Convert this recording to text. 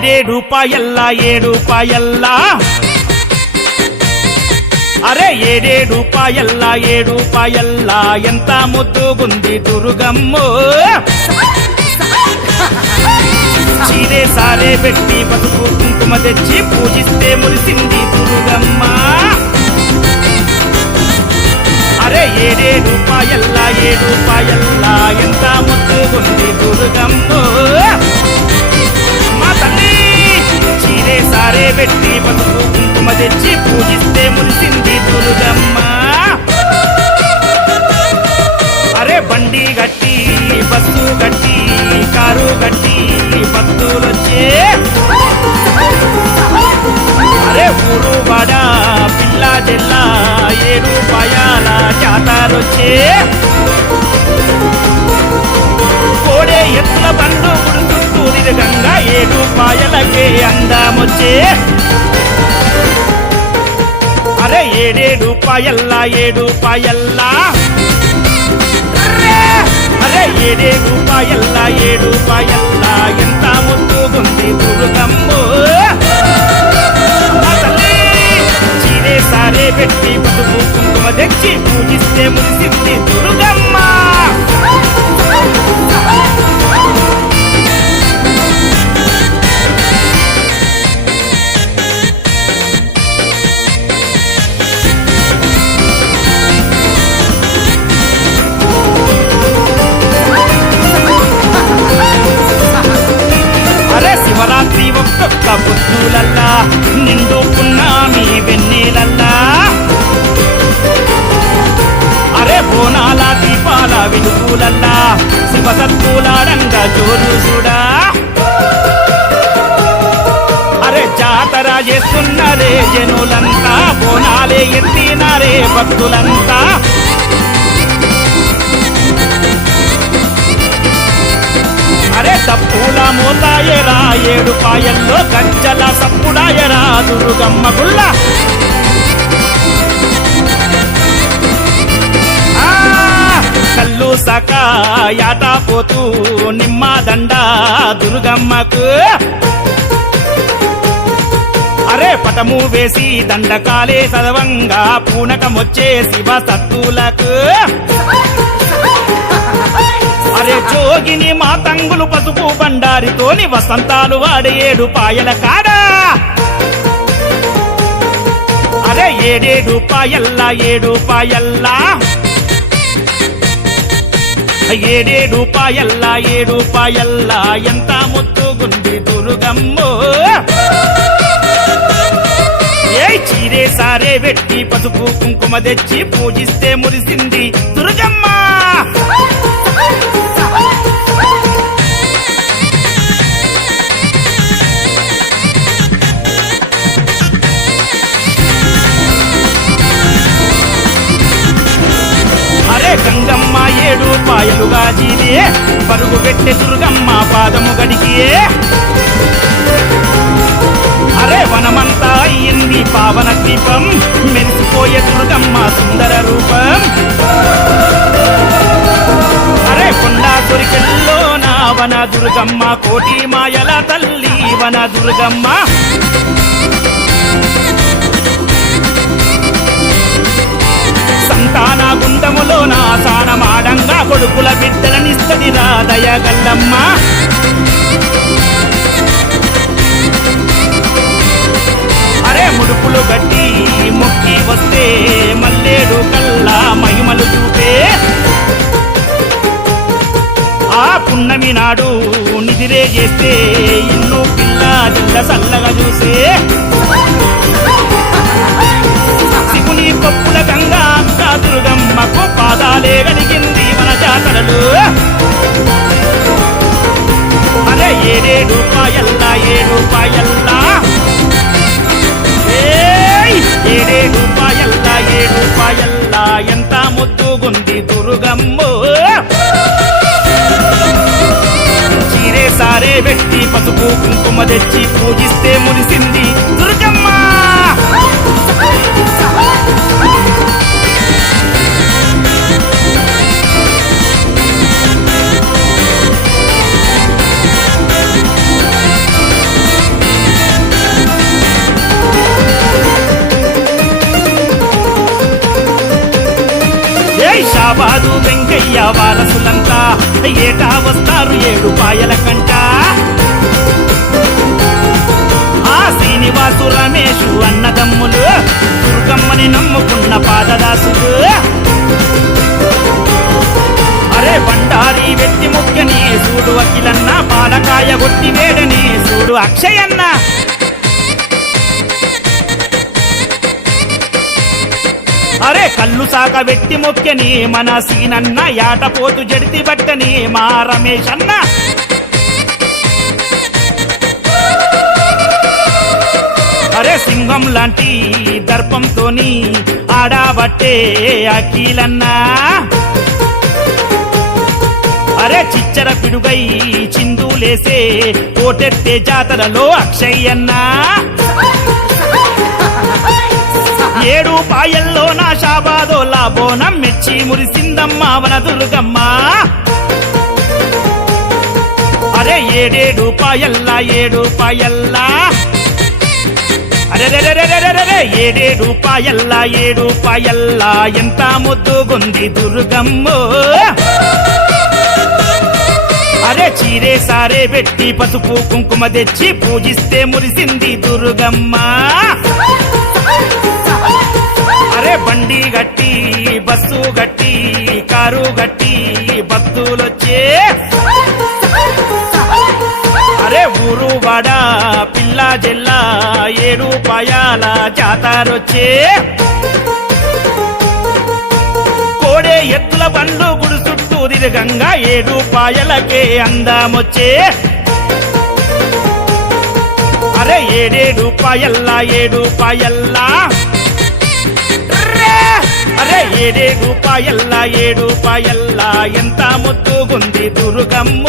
రూపాయల్లా రూపాయల్లా అరే రూపాయల్లా రూపాయల్లా ఎంత ముద్దుగుంది దుర్గమ్మో చీరే సారే పెట్టి పసుపు కుంకుమ తెచ్చి పూజిస్తే మురిసింది దుర్గమ్మ అరే రూపాయల్లా రూపాయల్లా ఎంత ముద్దుగుంది దుర్గమ్మో మా తల్లి చీరే సారే పెట్టి పసుపు కుంకుమ తెచ్చి పూజిస్తే మురిసింది దుర్గమ్మ అరే బండి గట్టి బస్సు గట్టి కారు గట్టి భక్తులొచ్చే అరే ఊరు వాడ పిల్ల జెల్లా రూపాయల జాతరొచ్చే కోడే ఎత్తుల బండు గుడుతూ తిరగంగా రూపాయలకే అందమొచ్చే అరే రూపాయల్లా రూపాయల్లా అరే రూపాయల్లా రూపాయల్లా ఎంత ముద్దుగుంది దుర్గమ్మో చీరే సారే పెట్టి పసుపు కుంకుమ తెచ్చి పూజిస్తే మురిసింది దుర్గమ్మ శివరాత్రి ఒక్కొక్క పొద్దులల్లా నిండు పున్నామి వెన్నెలల్లా అరే బోనాల దీపాల వెలుగులల్లా శివసత్తులాడంగా జోరు చూడా అరే జాతర చేస్తున్నారే జనులంతా బోనాలే ఎత్తినారే భక్తులంతా అరే తప్పుల మోతాయరా రూపాయల్లో గజ్జల సప్పుడాయరా దుర్గమ్మ గుళ్ళ కల్లు సక యాట పోతూ నిమ్మ దండ దుర్గమ్మకు అరే పటము వేసి దండకాలే చదవంగా పూనకమొచ్చే శివ సత్తులకు అరే జోగిని మా తంగులు పసుపు బండారితోని వసంతాలు వాడే రూపాయల కాడా అరే రూపాయల్లా రూపాయల్లా రూపాయల్లా రూపాయల్లా ఎంత ముద్దుగుంది దుర్గమ్మో చీరే సారే పెట్టి పసుపు కుంకుమ తెచ్చి పూజిస్తే మురిసింది దుర్గమ్మ అరే గంగమ్మ రూపాయలుగా జీలే పరుగు పెట్టే దుర్గమ్మ పాదము గడికియే అరే వనమంతా అయ్యింది పావన దీపం మెరిసిపోయే దుర్గమ్మ సుందర రూపం అరే కొండా కొరికెల్లో నా వన దుర్గమ్మ కోటి మాయల తల్లి వన దుర్గమ్మ సంతాన గుండములో నా సానమాడంగా కొడుకుల బిడ్డలనిస్తది రాదయగల్లమ్మ అరే ముడుపులు గట్టి మొక్కి వస్తే మల్లేడు కల్లా మహిమలు చూపే ఆ పున్నమి నాడు నిదిరే చేస్తే ఇల్లు పిల్ల జిల్ల సల్లగా చూసే శివుని పప్పుల గంగా అక్క దుర్గమ్మకు పాదాలే కలిగింది మన జాతరలు అరే రూపాయల్లా రూపాయల్లా రూపాయల్లా రూపాయల్లా ఎంత ముద్దుగుంది దుర్గమ్మో చీరే సారే పెట్టి పసుపు కుంకుమ తెచ్చి పూజిస్తే మురిసింది దుర్గమ్మ హైదరాబాదు వెంకయ్య వారసులంతా ఏటా వస్తారు 7 పాయల కంట ఆ శ్రీనివాసు రమేషు అన్నదమ్ములు దుర్గమ్మని నమ్ముకున్న పాదదాసులు అరే బండారి వెట్టి ముఖ్యని సూడు అఖిలన్న పాలకాయ కొట్టి వేడని సూడు అక్షయన్న అరే కళ్ళు సాక వెట్టి మొక్కని మన సీనన్న యాటపోతు జడితి బట్టని మా రమేష్ అన్న అరే సింహం లాంటి దర్పంతోని ఆడాబట్టే అఖిలన్నా అరే చిచ్చర పిడుగై చిందులేసే కోటెత్తే జాతరలో అక్షయ్యన్నా 7 పాయల్లో నా షాబాదోలా బోనం మెచ్చి మురిసిందమ్మ వన దుర్గమ్మ అరే 7 పాయల్లా 7 పాయల్లా అరే 7 పాయల్లా 7 పాయల్లా ఎంత ముద్దుగుంది దుర్గమ్మో అరే చీరే సారే పెట్టి పసుపు కుంకుమ తెచ్చి పూజిస్తే మురిసింది దుర్గమ్మ అరే బండి గట్టి బస్సు గట్టి కారు గట్టి భక్తులొచ్చే అరే ఊరు వాడ పిల్ల జెల్లా 7 పాయాల జాతరొచ్చే కోడే ఎత్తుల బండ్లు గుడి చుట్టూ తిరగంగా 7 పాయలకే అందమొచ్చే అరే 7 పాయల్లా 7 పాయల్లా అరే 7 పాయల్లా 7 పాయల్లా ఎంత ముద్దుగుంది దుర్గమ్మ